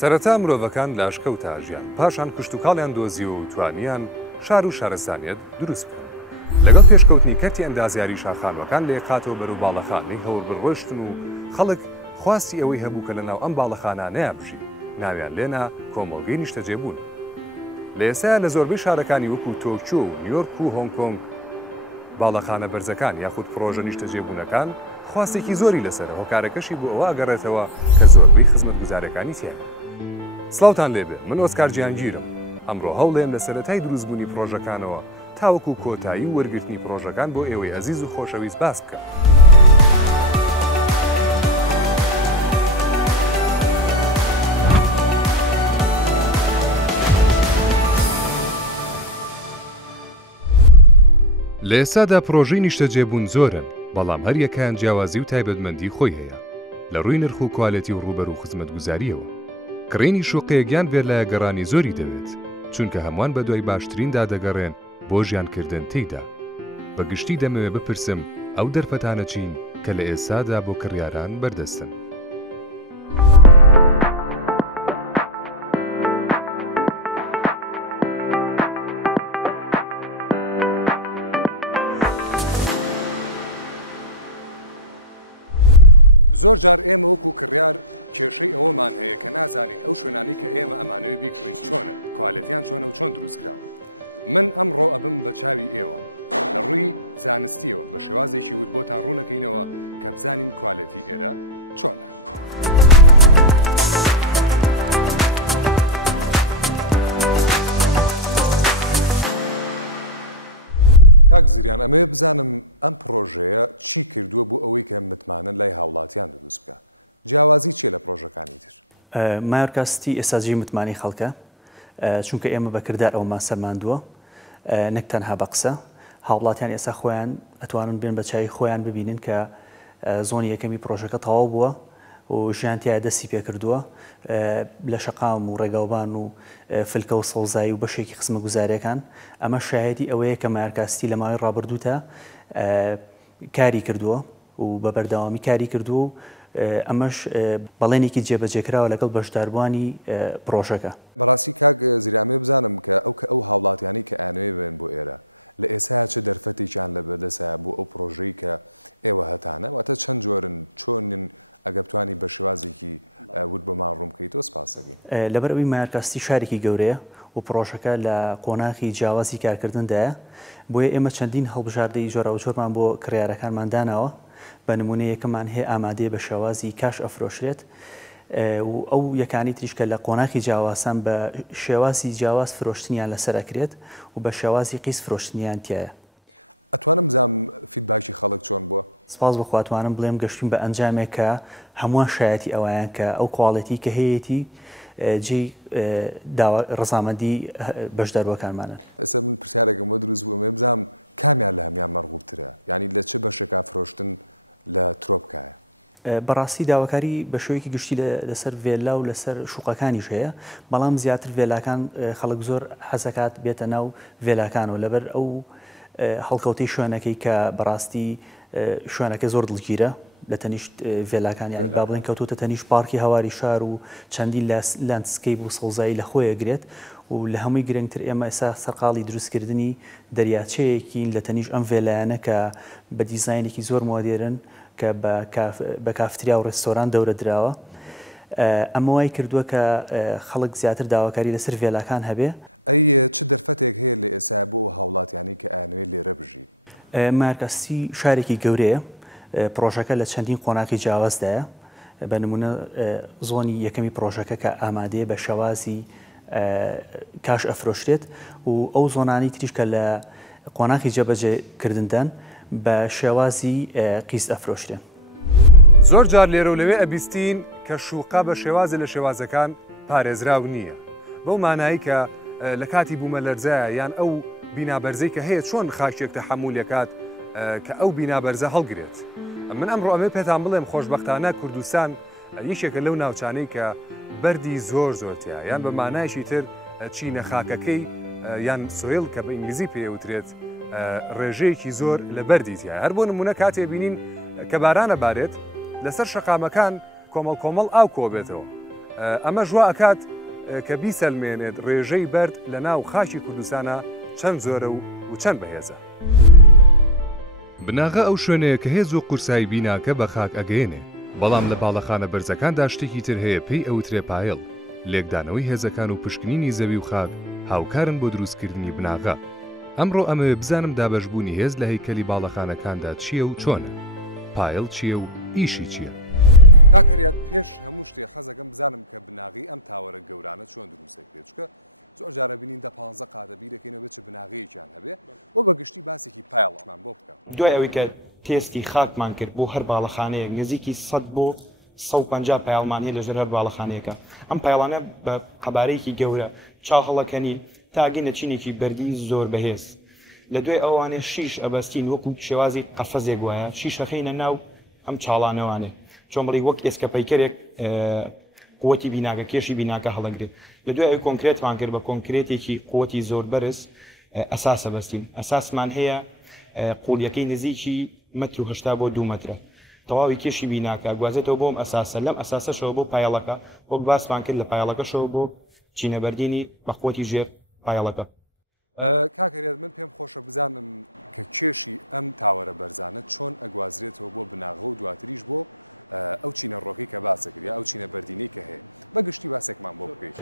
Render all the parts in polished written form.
سەرەتا مرۆڤەکان لە ئاشکەوتا ژیان پاشان کشتتوکاڵیان دۆزی و توانیان شار و شارستانیت دروست بکەن. لەگەڵ پێشکەوتنی کەرتی ئەندازیاری شاخانوەکان لە یەکاتەوە بەرەو باڵەخانەی هەوڵبڕۆشتن و خەڵک خواستی ئەوەی هەبوو کە لەناو ئەم باڵەخانانەیە بژی ناویان لێنا کۆمەڵگەی نیشتەجێبوون. لە ئێستا لە زۆربەی شارەکانی وەکو تۆکیۆ و نیویۆرک و هۆنگ کۆنگ باڵەخانە بەرزەکان یاخود پرۆژە نیشتەجێبوونەکان خواستێکی زۆری لەسەر هۆکارەکەشی بۆ ئەوە ئەگەڕێتەوە کە زۆربەی خزمەتگوزارەکانی تیانە. سڵاوتان لێبێ، من ئۆسکار گیانگیرم. ئەمڕۆ هەوڵێم لە سەرەتای دروستبوونی پرۆژەکانەوە تاوەکو کۆتایی و وەرگرتنی پرۆژەکان بۆ ئێوەی ئەزیز و خۆشەویست باس بکەم. لە ئێستادا پرۆژەی نیشتەجێبوون زۆرن، بەڵام هەر یەکیان جیاوازی و تایبەتمەندی خۆی هەیە لە ڕووی نرخ و کواڵێتی و ڕوبەر و خزمەتگوزاریەوە. کڕینی شوقەیەکیان بێرلایە گەڕانی زۆری دەوێت، چونکە هەمووان بە دوای باشترین دادەگەڕێن بۆ ژیانکردن تێیدا. بەگشتی دەمەوێت بپرسم ئەو دەرفەتانە چین کە لە ئێستادا بۆ کڕیاران بەردەستن. مایۆرکاستی ئێستاجی متمانی خەڵکە، چونکە ئێمە بەکردار ئەومان سەرماندووە نەک تەنها بە قسە. هاوڵاتیان ئێستا خۆیان ئەتوانن بێن بە چای خۆیان ببینن کە زۆنی یەکەمی پرۆژەکە تەواو بووە و ژیان تایە دەستی پێکردووە لە شەقام و ڕێگاوبان و فلکە و سەوزایی و بەشێکی خزمەتگوزاریەکان. ئەمە شایەتی ئەوەیە کە مایۆرکاستی لە ماوەی ڕابردووتە کاری کردووە و بە بەردەوامی کاری کردووە و ئەمەش بەڵێنێکی جێبەجێکراوە لەگەڵ بەشداربوانی پرۆژەکە. لەبەر ئەوەی مایۆرکاستی شارێکی گەورەیە و پرۆژەکە لە قۆناغی جیاوازی کارکردندایە، بۆیە ئێمە چەندین هەڵبژاردەی جۆرا و جۆرمان بۆ کڕیارەکانمان داناوە. بە نمونە یەکەمان هەیە ئامادەیە بە شێوازی کاش ئەفرۆشرێت و ئەو یەکانی تریشکە لە قۆناغی جیاوازان بە شێوازی جیاواز فرۆشتنیان لەسەر ئەکرێت و بە شێوازی قیس فرۆشتنیان تایە. سپاس بەخواتوانم بڵێم گەشتین بە ئەنجامێک کە هەمووان شایەتی ئەوەیان کە ئەو کواڵەتی کە هەیەی جێی ڕەزامەندی بەشداروەکانمانن. بەڕاستی داواکاری بە شێوەیەکی گشتی لەسەر ڤێلا و لەسەر شوقەکانیش هەیە، بەڵام زیاتر ڤێلاکان خەڵک زۆر حەزەکات بێتە ناو ڤێلاکانەوە لەبەر ئەو هەڵکەوتەی شوێنەکەی کە بەڕاستی شوێنەکە زۆر دڵگیرە لە تەنیشت ڤێلاکان، ینی با بڵێن کەوتوتە تەنیشت پارکی هەواری شار و چەندی لاندسکەیپ و سەوزایی لە خۆیەگرێت و لە هەمووی گرنگتر ئێمە ئێستا سەرقاڵی دروستکردنی دەریاچەیەکی لە تەنیشت ئەم ڤێلایانە کە بە دیزاینێکی زۆر مۆدێرن کە بە کافتریا و ڕێستۆران دەورە دراوە. ئەمە وای کردووە کە خەڵک زیاتر داواکاری لەسەر ڤێلاکان هەبێ. مایۆرکاستی شارێکی گەورەیە، پرۆژەکە لە چەندین قۆناغی جیاوازدایە. بە نمونە زۆنی یەکەمی پرۆژەکە کە ئامادەیە بە شێوازی کاش ئەفرۆشرێت و ئەو زۆنانی تریش کە لە قۆناغی جێبەجێکردندان بە شێوازی قیس ئەفرۆشرێن. زۆر جار لێرە و لەوێ ئەبیستین کە شوقا بە شێوازە لە شێوازەکان پارێزراو نییە، بەو مانایی کە لە کاتی بوومە لەرزایە یان ئەو بینابەرزەی کە هەیە چۆن خاکێک تەحەموولەکات کە ئەو بینابەرزە هەڵگرێت. من ئەمڕۆ ئەمێ پێتان بڵێم خۆشبەختانە کوردستان یەکێکە لەو ناوچانەی کە بەردی زۆر زۆرتیە، یان بە مانایشی تر چینە خاکەکەی یان سۆیل کە بە ئینگلیزی پێوترێت ڕێژەیەکی زۆر لە بەردیتیە. هەر بۆ نمونە کاتێ بینین کە بارانە بارێت لەسەر شەقامەکان کۆمەڵ ئاو کۆبێتەوە. ئەمە ژوا ئەکات کە بیسەلمێنێت ڕێژەی بەرد لە ناو خاکی کوردستانە چەند زۆرە و چەند بەهێزە. بناغە ئەو شوێنەیە کە هێز و قورسایی بیناکە بە خاک ئەگەێنێ، بەڵام لە باڵەخانە بەرزەکاندا شتێکی تر هەیە پێی ئەوترێ پایڵ. لێکدانەوەی هێزەکان و پشکنینی زەوی و خاک هاوکارن بۆ دروستکردنی بناغە. ئەمڕۆ ئەمەوێ بزانم دابەشبوونی هێز لە هەیکەلی باڵەخانەکاندا چییە و چۆنە؟ پایڵ چییە و ئیشی چییە؟ دوای ئەوەی کە تێستی خاکمان کرد بۆ هەر باڵەخانەیەک نزیکی 100 بۆ 150 پایڵمان هەیە لەژێر هەر باڵەخانەیەەکە. ئەم پایڵانە بە قەبارەیەکی گەورە چاو هەڵەکەنین تاگەی نەچینێکی بەردی زۆر بەهێز. لە دوای ئەوانێ شیش ئەبەستین وەکو شێوازی قەفەزێک وایە، شیش ئەخەینە ناو ئەم چاڵانەوانێ چۆن بڵی وەک ئێسکە پەیکەرێک قووەتی بیناکە کێشی بیناکە هەڵەگرێت. لە دوای ئەوی کۆنکرێتمان کرد بە کۆنکرێتێکی قووەتی زۆر بەرز ئەساس ئەبەستین. ئەساسمان هەیە قوڵیەکەی نزیکی متر و 80 بۆ 2 مترە. تەواوی کێشی بیناکە گوازێتەوە بۆم ئەساسە، لەم ئەساسەشەوە بۆ پایڵەکە وەک باسمان کرد لە پایڵەکەشەوە بۆ چینەبەردینی بە قووەتی ژێر پایڵەکە.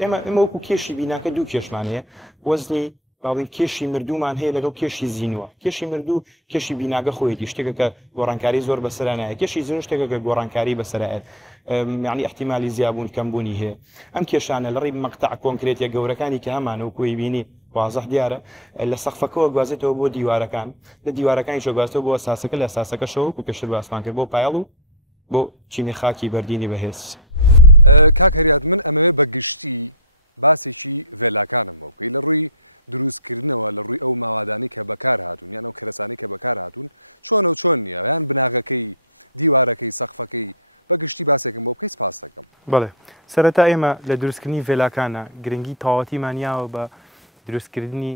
ئێمە وەکو کێشی بیناکە دوو کێشمانەیە، وەزنی باڵین کێشی مردومان هەیە لەگەڵ کێشی زیینوە. کێشی مردوو کێشی بیناگە خۆیەتی شتێکە کە گۆڕانکاری زۆر بەسەرانایە، کێشی زیین شتێکە کە گۆڕانکاری بەسەرایەت، یعنی احتیمالی زیابوون کەمبوونی هەیە. ئەم کێشانە لە ڕێی مەقتەع کۆنکرێتە گەورەکانی کە هەمانەوە کۆی بینی واضح دیارە لە سەقفەکەەوە گوازێتەوە بۆ دیوارەکان، لە دیوارەکانی شۆگوازەوە بۆ ئەساسەکە، لە ئەساسەکەشەوە و پێشتر باسمان کرد بۆ پایڵ و بۆ چینی خاکی بەردینی بەهێز. بەڵێ سەرەتا ئێمە لە دروستکردنی ڤێلاکانە گرنگی تەواوەتیمانیاوە بە دروستکردنی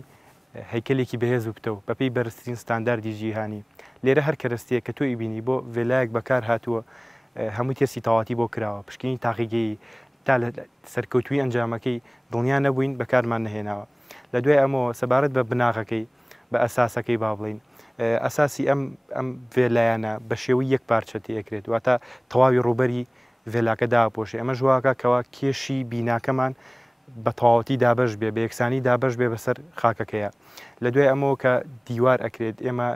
هەیکلێکی بەهێز و پتە و بەپێی بەرزترین ستانداردی جیهانی. لێرە هەر کەرەستەیە کە تۆ ئیبینی بۆ ڤێلایەک بەکار هاتووە هەمووی تێستی تەواتی بۆ کراوە، پشکنی تاقیگەی تا لە سەرکەوتوی ئەنجامەکەی دڵنیا نەبووین بەکارمان نەهێناوە. لە دوای ئەمەوە سەبارەت بە بناغەکەی بە ئەساسەکەی با بڵین ئەساسی ئەم ڤێلایانە بە شێوەی یەک پارچە تێکرێت، واتە تەواوی ڕوبەری ڤێلاکە داپۆشێ. ئەمە ژواکە کەوا کێشی بیناکەمان بە تەواوەتی دابەش بێ، بە یەکسانی دابەش بێ بەسەر خاکەکەیە. لە دوای ئەمەوە کە دیوار ئەکرێت ئێمە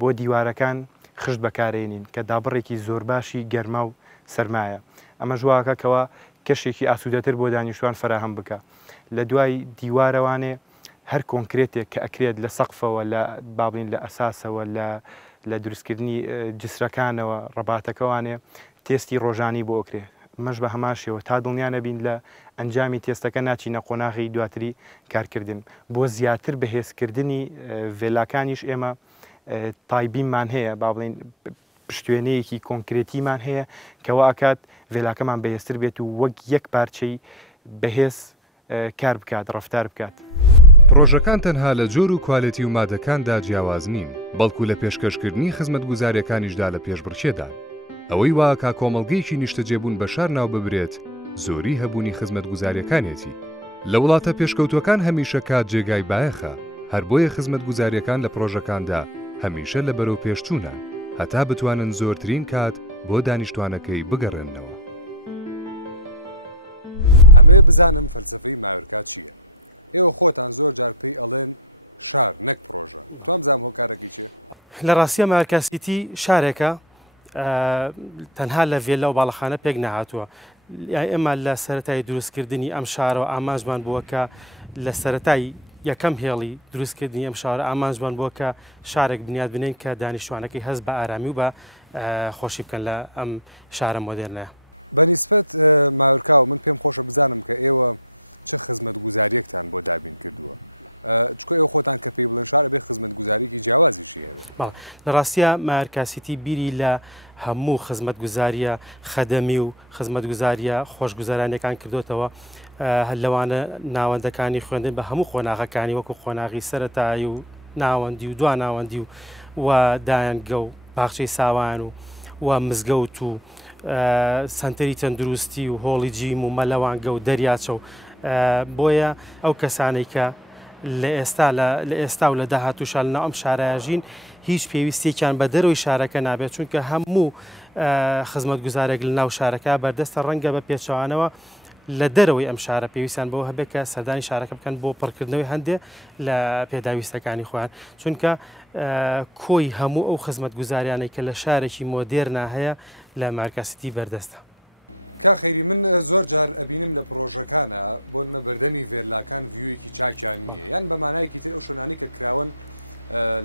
بۆ دیوارەکان خشت بەکارێنین کە دابڕێکی زۆر باشی گەرما و سەرمایە. ئەمە ژواکە کەوا کەشێکی ئاسوودەتر بۆ دانیشتوان فراهەم بکە. لە دوای دیوارەوانێ هەر کۆنکرێتێک کە ئەکرێت لە سەقفەوە لە بابلین لە ئەساسەوە لە دروستکردنی جسرەکانەوە ڕەباتەکەوانێ تێستی ڕۆژانی بۆ ئۆکرێ. مەش بە هەماشەوە تا دڵنیا نەبین لە ئەنجامی تێستەکە ناچینە قۆناغی دواتری کارکردن. بۆ زیاتر بەهێزکردنی ڤێلاکانیش ئێمە تایبیمان هەیە، با بڵین پشتوێنەیەکی کۆنکرێتیمان هەیە کەوا ئاکات ڤێلاکەمان بەهێزتر بێت و وەک یەک پارچەی بەهێز کار بکات، ڕەفتار بکات. پرۆژەکان تەنها لە جۆر و کوالێتی و مادەکاندا جیاواز نین، بەڵکو لە پێشکەشکردنی خزمەتگوزاریەکانیشدا لە پێشبڕکێدان. ئەوەی واکە کۆمەڵگەیەکی نیشتەجێبوون بە شار ناو ببرێت زۆری هەبوونی خزمەتگوزاریەکانێتی. لە وڵاتە پێشکەوتوەکان هەمیشە کات جێگای بایەخە، هەر بۆیە خزمەتگوزاریەکان لە پرۆژەکاندا هەمیشە لە بەرەو پێشچوونە هەتا بتوانن زۆرترین کات بۆ دانیشتوانەکەی بگەڕێنەوە. لە ڕاستیە مارکاسیتی شارێکە تەنها لە ڤێلا و باڵەخانە پێک نەهاتووە. ئێمە لە سەرەتای دروستکردنی ئەم شارەوە ئاماژمان بووە کە لە سەرەتای یەکەم هێڵی دروستکردنی ئەم شارە ئاماژمان بووە کە شارێک بنیاد بنین کە دانیشتوانەکەی هەست بە ئارامی و بە خۆشی بکەن لە ئەم شارە مۆدێرنەیە. لە ڕاستیە مارکاسیتی بیری لە هەموو خزمەتگوزاریە خەدەمی و خزمەتگوزاریە خۆشگوزارانەکان کردوتەوە لەوانە ناوەندەکانی خوێندن بە هەموو خۆناغەکانی وەکو خۆناغی سەرەتایی و ناوەندی و دواناوەندی و دایانگە و باخچەی ساوان و مزگەوت و سنتەری تەندروستی و هۆڵی جیم و مەلەوانگە و دەریاچە و بۆیە ئەو کەسانەی کە لە ئێستا و لە داهاتووشال ناو ئەم شارەژین هیچ پێویستێکیان بە دەرەوەی شارەکە نابێت چونکە هەموو خزمەتگوزارێک لە ناو شارەکە بەردەستە ڕەنگە بە پێچەوانەوە لە دەرەوەی ئەم شارە پێویستیان بەوە هەبێت کە سەردانی شارەکە بکەن بۆ پڕکردنەوەی هەندێ لە پێداویستەکانی خۆیان چونکە کۆی هەموو ئەو خزمەتگوزاریانەی کە لە شارێکی مۆدێرنا هەیە لە مارکاسیتی بەردەستە. خەیری من زۆر جار ئەبینم لە پرۆژەکانە بۆ نەبردنی ڤێلاکان ڤیوێکی چاکیان یان بە مانایەکی تر شوێنانی کە کراون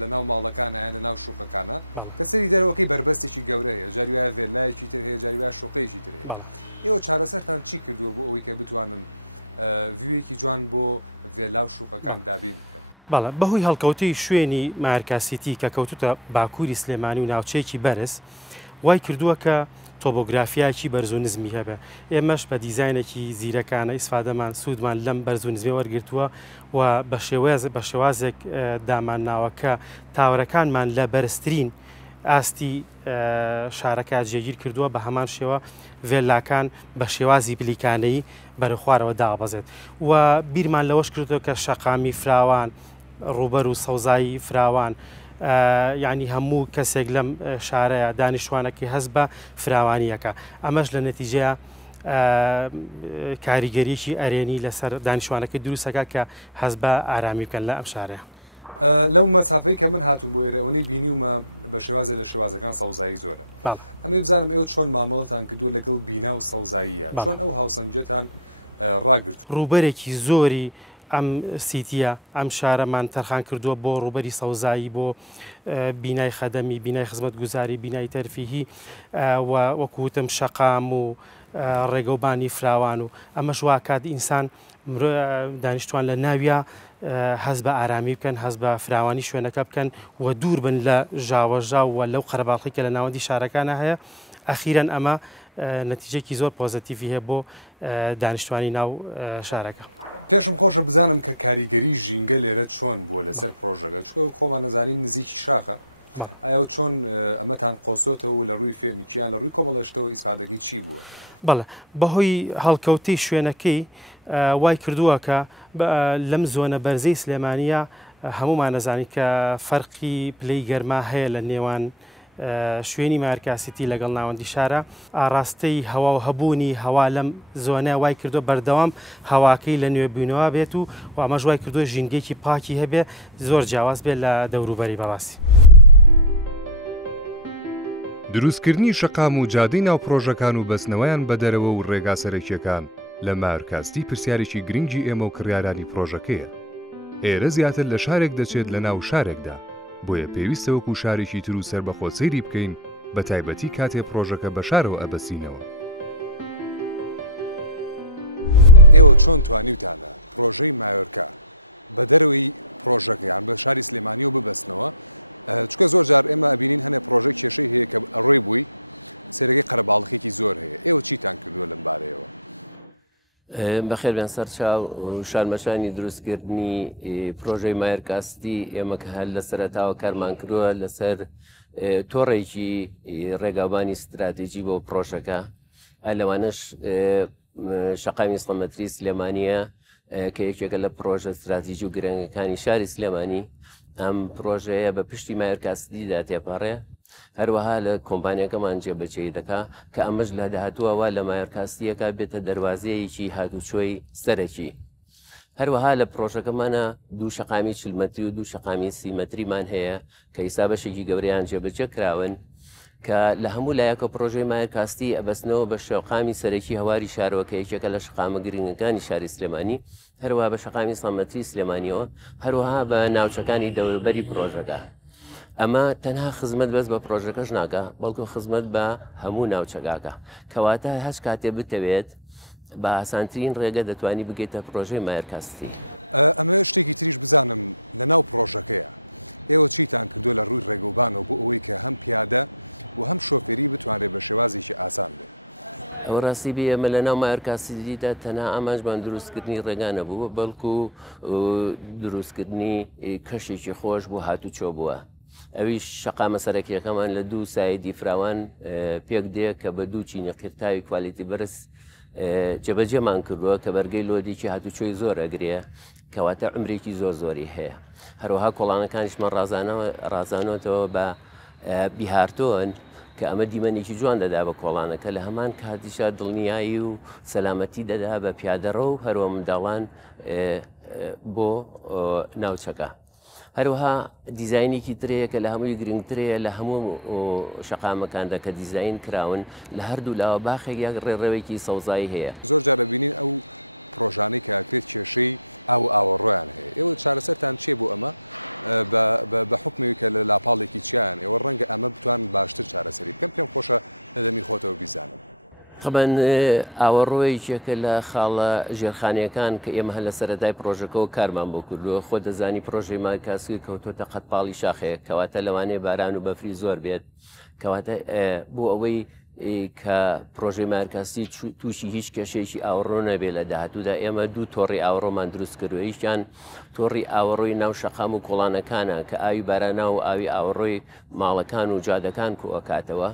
لە ناو ماڵەکانە یان لە ناو شوقەکانە بەسەری دەرەوەکەی بەربەستێکی گەورەیە جەریە ڤێلایەکی تر هەیە جەریە شوقەیەکی تر ئێوە چارەسەرتان چی کردووە بۆ ئەوەی کە بتوانن ڤیوێکی جوان بۆ ڤێلا و شوقەکان دابین؟ بەڵێ بەهۆی هەڵکەوتەی شوێنی مارکاسیتی کە کەوتوتە باکووری سلێمانی و ناوچەیەکی بەرز وای کردووە کە تۆبۆگرافیاکی بەرز و نزمی هەبێ ئێمەش بە دیزاینێکی زیرەکانە ئیسفادەمان سوودمان لەم بەرز و نزمی وەرگرتووە و بە شێوازێک دامان ناوەکە تاوەرەکانمان لە بەرزترین ئاستی شارەکە جێگیر کردووە بە هەمان شێوە ڤێلاکان بە شێوازی پلیکانەی بەرەخوارەوە دابەزێت و بیرمان لەوەش کردووە کە شەقامی فراوان ڕوبەر و سەوزایی فراوان یعنی هەموو کەسێک لەم شارەیە دانیشتوانەکەی هەست بە فراوانیەکە ئەمەش لە نەتیجەیە کاریگەریەکی ئەرێنی لەسەر دانیشتوانەکەی دروستەکە کە هەست بە ئارامی بکەن لە ئەم شارەیە. لەو مەسافەی کە من هاتووم بۆ ئێرەوەی بینیومە بە شێوازێک لە شێوازەکان سەوزایی زۆرە. ئەمە بزانم ئێوە چۆن مامەڵەتان کردووە لەگەڵ بینا و سەوزاییە چۆن ئەو هاوسەنگەتان ڕاگرت؟ ڕووبەرێکی زۆری ئەم سیتیە ئەم شارەمان تەرخان کردووە بۆ ڕوبەری سەوزایی بۆ بینای خەدەمی بینای خزمەتگوزاری بینای تەرفیهی وەکوتم شەقام و ڕێگەوبانی فراوان و ئەمەش وا کات ئینسان دانیشتوان لە ناویە هەست بە ئارامی بکەن هەست بە فراوانی شوێنەکە بکەن و دوور بن لە ژاوەژا و لەو قەرەباڵقی کە لە ناوەندی شارەکانە هەیە ئەخیرەن ئەمە نەتیجەیەکی زۆر پۆزتیڤی هەیە بۆ دانیشتوانی ناو شارەکە. پێشم خۆشە بزانم کە کاریگەری ژینگە لێرە چۆن بووە لەسەر پرۆژەکە چۆن خۆمان نەزانین نزیکی شاخە ئایا چۆن ئەمەتان قۆسۆتەوە لە ڕووی فێنیچیان لە ڕووی کۆمەڵەشتەوە ئیسپادەکەی چی بوو؟ بەڵێ بەهۆی هەڵکەوتەی شوێنەکەی وای کردووە کە لەم زۆنە بەرزەی سلێمانیە هەمومان نەزانی کە فەرقی پلەی گەرما هەیە لە نێوان شوێنی مارکاسیتی لەگەڵ ناوەندی شارە ئاراستەی هەوا و هەبوونی هەوا لەم زۆنە وای کردو بەردەوام هەواکەی لە نوێبوونەوە بێت و ئەمەش وای کردووە ژینگەیەکی پاکی هەبێ زۆر جیاواز بێت لە دەوروبەری بەڕاستی. دروستکردنی شەقام و جادەی ناو پرۆژەکان و بەستنەوەیان بە دەرەوە و ڕێگا سەرەکیەکان لە مارکاستی پرسیارێکی گرنگی ئێمە و کڕیارانی پرۆژەکەیە. ئێرە زیاتر لە شارێک دەچێت لە ناو شارێکدا بۆیە پێویستە وەکو شارێکی تر و سەربەخۆ سەیری بکەین بە تایبەتی کاتێ پرۆژەکە بە شارەوە ئەبەسینەوە. بەخێر بێن سەرچاو شارمەشانی دروستکردنی پرۆژەی مایەرکاستی ئێمە کە هەر لە سەرەتاوە کارمان کردووە لەسەر تۆڕێکی ڕێگاوبانی استراتیژی بۆ پرۆژەکە لەوانش شەقامی سڵەمەتری سلێمانیە کە یەکێکە لە پرۆژە استراتیژی و گرنگەکانی شاری سلێمانی ئەم پرۆژەیە بە پشتی مایەرکاستیدا تێپەڕێ هەروەها لە کۆمپانیەکەمان جێبەجێ دەکا کە ئەمەش لە داهاتووەوە لە مایەرکاستیەکە بێتە دەواازەیەکی هاتوچۆی سەرەکی هەروەها لە پرۆژەکەمانە دوو شەقامی 40 مەتری و دوو شەقامی 30 مەتریمان هەیە کە ئیسا بەشێکی گەورەیان جێبەجێ کراون کە لە هەموو لایەکە پرۆژەی مایەرکاستی ئەبەستنەوە بە شەقامی سەرەکی هەواری شارەوە کە یەکێکە لە شەقامە گرنگەکانی شاری سلێمانی هەروەها بە شەقامی 100 مەتری سلێمانیەوە هەروەها بە ناوچەکانی دەوروبەری پرۆژەکە ئەمە تەنها خزمەت بەس بە پرۆژەکەش ناکە بەڵکو خزمەت بە هەموو ناوچەکاکە کەواتە هەچ کاتێ بتەوێت بە ئاسانترین ڕێگە دەتوانی بگەیتە پرۆژەی مایەرکاستی. ئەوە ڕاستی بێ ئەمە لە ناو مایەرکاسیدا تەنها ئاماژمان دروستکردنی ڕێگانە بوو بەڵکو دروستکردنی کەشێکی خۆش بۆ هاتوچۆ بووە ئەویش شەقامە سەرەکیەکەمان لە دوو سایدی فراوان پێک دێ کە بە دوو چینی قیرتاوی کوالیتی بەرز جەبەجێمان کردووە کە بەرگەی لۆدیکی هاتوچۆی زۆر ئەگرێ کەواتە عمرێکی زۆری هەیە. هەروەها کۆڵانەکانیشمان ڕازانەوەتەوە بە بیهارتۆن کە ئەمە دیمەنێکی جوان دەدا بە کۆڵانەکە لە هەمان کاتیشا دڵنیایی و سەلامەتی دەدا بە پیادەڕە و هەروە منداڵان بۆ ناوچەکە. هەروەها دیزایینێکی ترەیە کە لە هەمووی گرنگترەیە لە هەموو شەقامەکاندا کە دیزاین کراون لە هەردوو لاوە باخێک یاک ڕێڕەوێکی سەوزایی هەیە. طبعاً ئاوەڕۆیەکێکە لە خاڵە ژێرخانیەکان کە ئێمە هەر لە سەرەتای پرۆژەکەەوە کارمان بۆ کردووە خۆ دەزانی پرۆژەی مارکاسی کەوتۆتە قەتپاڵی شاخەیە کەواتە لەوانەیە باران و بەفری زۆر بێت کەواتە بۆ ئەوەی کە پرۆژەی مارکاسی تووشی هیچ کێشەیەکی ئاوەڕۆ نەبێت لە داهاتوودا ئێمە دوو تۆڕی ئاوەڕۆمان دروست کردووە. هیچیان تۆڕی ئاوەڕۆی ناو شەقام و کۆڵانەکانە کە ئاوی بارانە و ئاوی ئاوەڕۆی ماڵەکان و جادەکان کۆکاتەوە.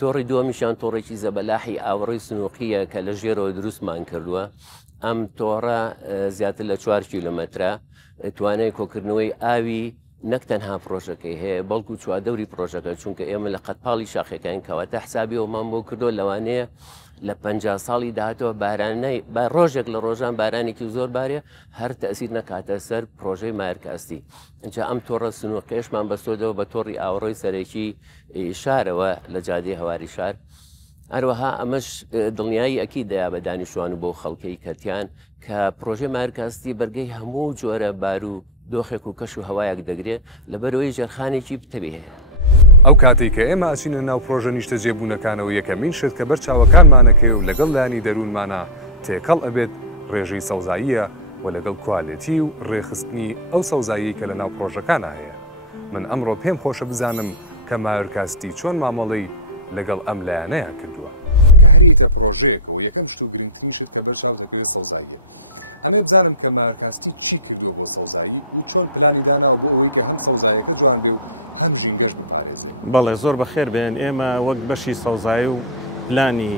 تۆڕی دووەمیشان تۆڕێکی زەبەلاحی ئاوەڕۆی سنووقیە کە لە ژێرەوە دروستمان کردووە. ئەم تۆڕە زیاتر لە 4 کیلۆمەترە توانای کۆکردنەوەی ئاوی نەک تەنها پرۆژەکەی هەیە بەڵکو چوادەوری پرۆژەکە چونکە ئێمە لە قەتپاڵی شاخەکەین کەواتە حسابیەوەمان بۆ کردو لەوانەیە لە 50 ساڵی داهاتەوە بارانەی با ڕۆژێک لە ڕۆژان بارانێکی زۆر بارێ هەر تەسیر نەکاتە سەر پرۆژەی مارکاستی. اینجا ئەم تۆڕە سنووقێشمان بەستۆدەوە بە تۆڕی ئاوەڕۆی سەرەکی شارەوە لە جادەی هەواری شار. هەروەها ئەمەش دڵنیایی ئەکی دەیا بە دانیشتوان و بۆ خەڵکەی کەتیان کە پرۆژەی مارکاستی بەرگەی هەموو جۆرە بار و دۆخێک و کەش و هەوایەک دەگرێت لەبەرەوەی ژێرخانێکی بتەبێ هەیە. ئەو کاتێک کە ئێمە ئەچینە ناو پرۆژە نیشتە جێبوونەکانەوە یەکەمین شت کە بەرچاوەکانمانەکەی و لەگەڵ لایانی دەروونمانە تێکەڵ ئەبێت ڕێژەی سەوزاییە و لەگەڵ کوالێتی و ڕێخستنی ئەو سەوزایی کە لە ناو پرۆژەکانە هەیە. من ئەمڕۆ پێم خۆشە بزانم کە مایۆرکاستی چۆن مامەڵەی لەگەڵ ئەم لایەنەیە کردووە. هەریتە پرۆژەیەکەوە یەکەم شت و گرنگترین شت کە بەرچاو دەکرێت سەوزاییە. ئەمێ بزانم کە مایۆرکاستی چی کردووە بۆ سەوزایی و چۆن پلانی داناوە بۆ ئەوەی کە هەم سەوزاییەکە جوان بێ و هەم ژینگەش بپارێت. بەڵێ زۆر بەخێر بێن ئێمە وەک بەشی سەوزایی و پلانی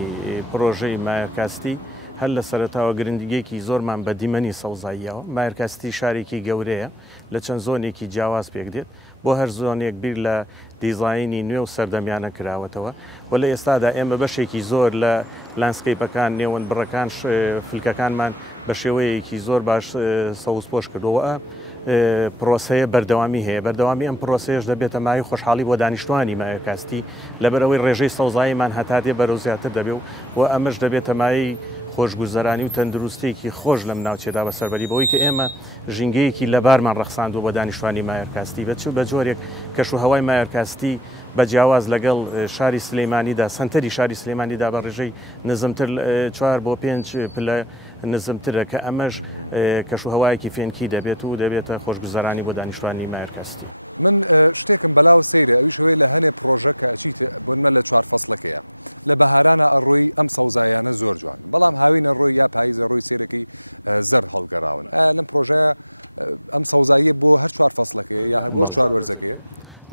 پرۆژەی مایۆرکاستی هەر لە سەرەتاوە گرنگیەکی زۆرمان بە دیمەنی سەوزاییەوە. مایۆرکاستی شارێکی گەورەیە لە چەند زۆنێکی جیاواز پێک دێت بۆ هەر زۆنێک بیر لە دیزایانی نوێ و سەردەمیانە کراوەتەوە و لە ئێستادا ئێمە بەشێکی زۆر لە لانسکەیپەکان نێوەن بڕەکان فلکەکانمان بە شێوەیەکی زۆر باش سەوزپۆش کردەوە. پرۆسەیە بەردەوامی هەیە بەردەوامی ئەم پرۆسەیەش دەبێتە مای خۆشحاڵی بۆ دانیشتوانی مایۆرکاستی لەبەرەوەی ڕێژەی سەوزاییمان هەتاتێ بەرەو زیاتر دەبێ و ئەمەش دەبێتە مای خۆشگوزەرانی و تەندروستێکی خۆش لەم ناوچێدا بە سەربەری بەوەی کە ئێمە ژینگەیەکی لە بارمان ڕەخساندووە بە دانیشتوانی مایۆرکاستی بەچوو بە جۆرێک کەش و هەوای مایۆرکاستی بە جیاواز لەگەڵ شاری سلەیمانیدا سنتەری شاری سلەیمانیدا بە ڕێژەی نزمتر 4 بۆ 5 پلە نزمترە کە ئەمەش کەش و هەوایەکی فێنکی دەبێت و دەبێتە خۆشگوزەرانی بۆ دانیشتوانی مایۆرکاستی.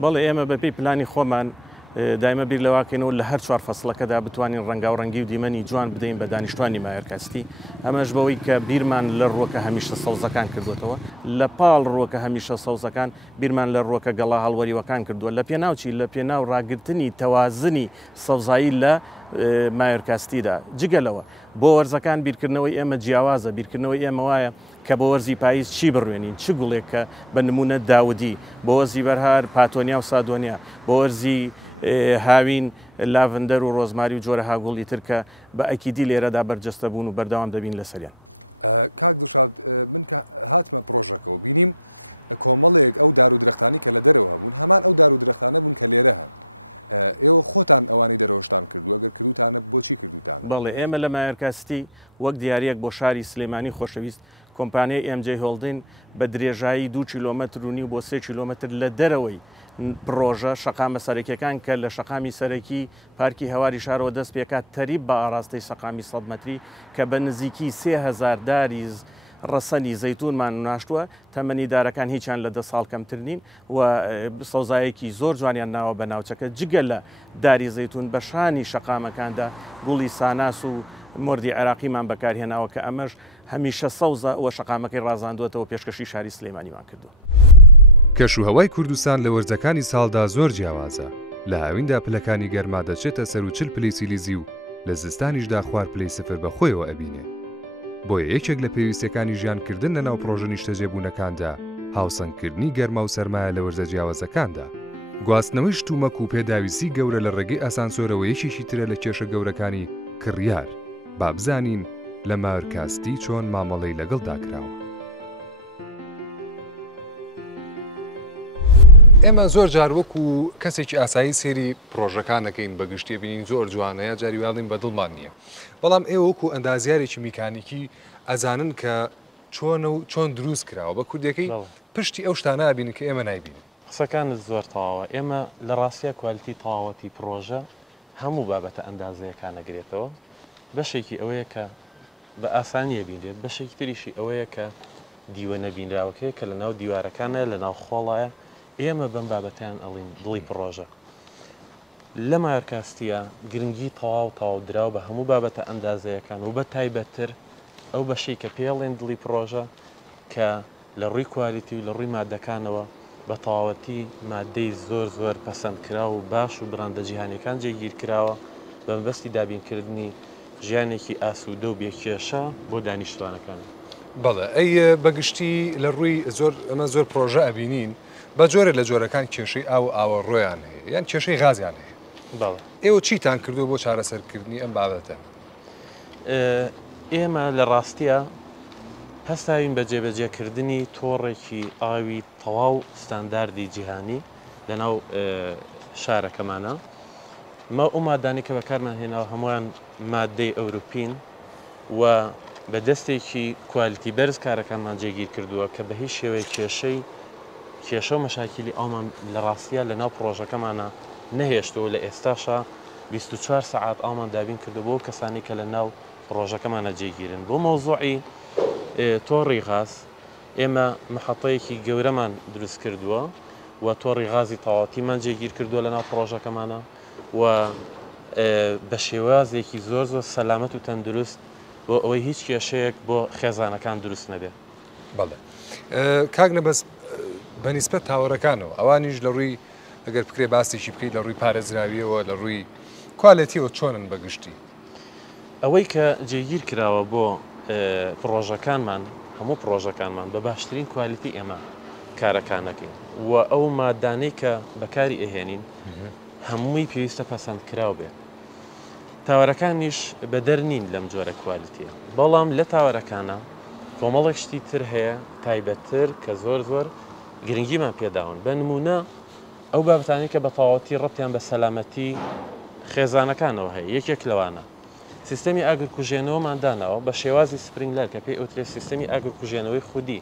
بەڵێ ئێمە بەپێی پلانی خۆمان دایمە بیر لەواکەینەوە لە هەر 4 فەسڵەکەدا بتوانین ڕەنگا و ڕەنگی و دیمەنی جوان بدەین بە دانیشتوانی مایۆرکاستی. ئەمەش بەوەی کە بیرمان لە ڕووەکە هەمیشە سەوزەکان کردوێتەوە لە پاڵ ڕووەکە هەمیشە سەوزەکان بیرمان لە ڕووەکە گەڵا هەڵوەریوەکان کردووە لە پێناوچی لە پێناو ڕاگررتنی تەوازنی سەوزایی لە مایۆرکاستیدا جگەلەوە بۆ وەرزەکان بیرکردنەوەی ئێمە جیاوازە بیرکردنەوەی ئێمە وایە کە بۆ وەرزی پاییز چی بڕوێنین چ گوڵێک کە بە نمونە داودی بۆ وەرزی بەرهار پاتۆنیا و سادۆنیا بۆ وەرزی هاوین لاڤندەر و ڕۆزماری و جۆرە هاگوڵی ترکە بە ئەکیدی لێرەدا بەرجەستە بوون و بەردەوام دەبین لە سەریان. کۆمەڵێک ئەو دارودرەخانە کە لەبەرەوە بوون هەمان ئەو دارودرەخانە بوون کە لێرە ئێوە خۆتان ئەوانەی دەرەوەشار کردووە دەکردیتانە بۆچی کردیتان؟ بەڵێ ئێمە لە مایۆرکاستی وەک دیارەک بۆ شاری سلێمانی خۆشەویست کۆمپانیای MJ هۆڵدین بە درێژایی 2 کیلۆمەتر و نیو بۆ 3 کیلۆمەتر لە دەرەوەی پرۆژە شەقامە سەرەکیەکان کە لە شەقامی سەرەکی پارکی هەواری شارەوە دەست پێکات تەریب بە ئاراستەی شەقامی 100 مەتری کە بە نزیکی 3000 داری ڕەسەنی زەیتونمان ناشتووە تەمەنیدارەکان هیچیان لە 10 ساڵ کەمتر نین و سەوزایەکی زۆر جوانیان ناوە بە ناوچەکە جگە لە داری زەیتون بە شانی شەقامەکاندا گوڵی ساناس و مردی عێراقیمان بەکارهێناوە کە ئەمەش هەمیشە سەوزە و شەقامەکەی ڕازاندوێتەوە پێشکەشی شاری سلێمانیمان کردو. کەشوهەوای کوردستان لە وەرزەکانی ساڵدا زۆر جیاوازە. لە هاویندا پلەکانی گەرما دەچێتە سەر و 40 پلەی سیلیزی و لە زستانیشدا خوار پلەی سفر بەخۆیەوە ئەبینێ. بۆیە یەکێک لە پێویستەکانی ژیانکردن لەناو پرۆژە نیشتەجێبوونەکاندا هاوسەنگکردنی گەرما و سەرمایە لە وەرزە جیاوازەکاندا. گواستنەوەی شتومەک و پێداویستی گەورە لە ڕێگەی ئاسانسۆرەوە یەکێکی ترە لە کێشە گەورەکانی کڕیار. با بزانین لە ماورکاستی چۆن مامەڵەی لەگەڵدا کراوە. ئێمە زۆر جار وەکو کەسێکی ئاسایی سێری پرۆژەکانەکەین بەگشتێ بینین زۆر جوانەیە جاریواڵین بە دڵمان نییە. بەڵام ئێوە وەکو ئەندازیارێکی میکانیکی ئەزانن کە چۆن دروست کراوە بە کوردەکەی پشتی ئەو شتانە ئابینن کە ئێمە نایبین. قسەکانت زۆر تەواوە. ئێمە لە ڕاستیە کوالیتی تەواوەتی پرۆژە هەموو بابەتە ئەندازەیەکان نەگرێتەوە. بەشێکی ئەوەیە کە بە ئاسانیە بینرێت، بەشێکی تریشی ئەوەیە کە دیوە نەبینراوەکەی کە لە ناو دیوارەکانە لە ناو خۆڵایە ئێمە بەم بابەتیان ئەڵین دڵی پرۆژە. لە ماورکاستیە گرنگی تەواو دراو بە هەموو بابەتە ئەندازەیەکان و بە تایبەتتر ئەو بەشەی کە پێڵێن دڵی پرۆژە کە لە ڕووی کوالیتی و لە ڕووی مادەکانەوە بە تەواوەتی مادەی زۆر پەسەند کرا و باش و براندە جیهانیەکان جێگیر کراوە بە مەبەستی دابینکردنی ژیانێکی ئاسوودە و بێکێشە بۆ دانیشتوانەکان. بەڵێ ئەی بەگشتی لە ڕووی ئەمە زۆر پرۆژە ئەبینین بە جۆرە لە جۆرەکان کێشەی ئاوەڕۆیان هەیە یان کێشەی غازیان هەیە. ئێوە چیتان کردو بۆ چارەسەرکردنی ئەم بابەتە؟ ئێمە لە ڕاستیە هەستاوین بە جێبەجێکردنی تۆڕێکی ئاوی تەواو ستانداردی جیهانی لەناو شارەکەمانە. ما ئەو مادانی کە بەکارمان هێناوە هەمویان مادەی ئەوروپین و بە دەستێکی کوالیتی بەرز کارەکانمان جێگیر کردووە کە بە هیچ شێوەیە کێشە و مەشاکیلی ئەومان لە ڕاستیە لە ناو پرۆژەکەمانە نەهێشتەوە لە ئێستاشە 24 ساعات ئامان دابین کردو بۆ کەسانی کە لە ناو پرۆژەکەمانە جێگیرن. بۆ مەوزوعی تۆڕی غاز ئێمە محەتەیەکی گەورەمان دروست کردووە و تۆڕی غازی تەواوەتیمان جێگیر کردووە لە ناو پرۆژەکەمانە و بە شێوازێکی زۆر سەلامەت و تەندروست بۆ ئەوەی هیچ کێشەیەک بۆ خێزانەکان دروست نەبێت. بەڵێ کاک نەبەس بەنیسبەت تاوەڕەکانەوە ئەوانیش لە ڕووی ئەگەر بکرێ باسێکی بکەیت لە ڕووی پارێزراویەوە لە ڕووی کوالیتیەوە چۆنن بەگشتی؟ ئەوەی کە جێگیر کراوە بۆ پرۆژەکانمان هەموو پرۆژەکانمان بە باشترین کوالیتی ئێمە کارەکانەکەین و ئەو مادانەی کە بەکاری ئەهێنین هەمووی پێویستە پەسەند کراو بێت. تاوەرەکانیش بەدەرنین لەم جۆرە کوالیتیە، بەڵام لە تاوەرەکانە کۆمەڵێک شتی تر هەیە تایبەتتر کە زۆر گرنگیمان پێداون. بە نمونە ئەو بابەتانی کە بە تەواوەتی ڕەتیان بە سەلامەتی خێزانەکانەوە هەیە. یەکێک لەوانە سیستەمی ئاگرکوژێنەوەمان داناوە بە شێوازی سپرینگلەر کە پێی ئەوترێت سیستەمی ئاگرکوژێنەوەی خودی،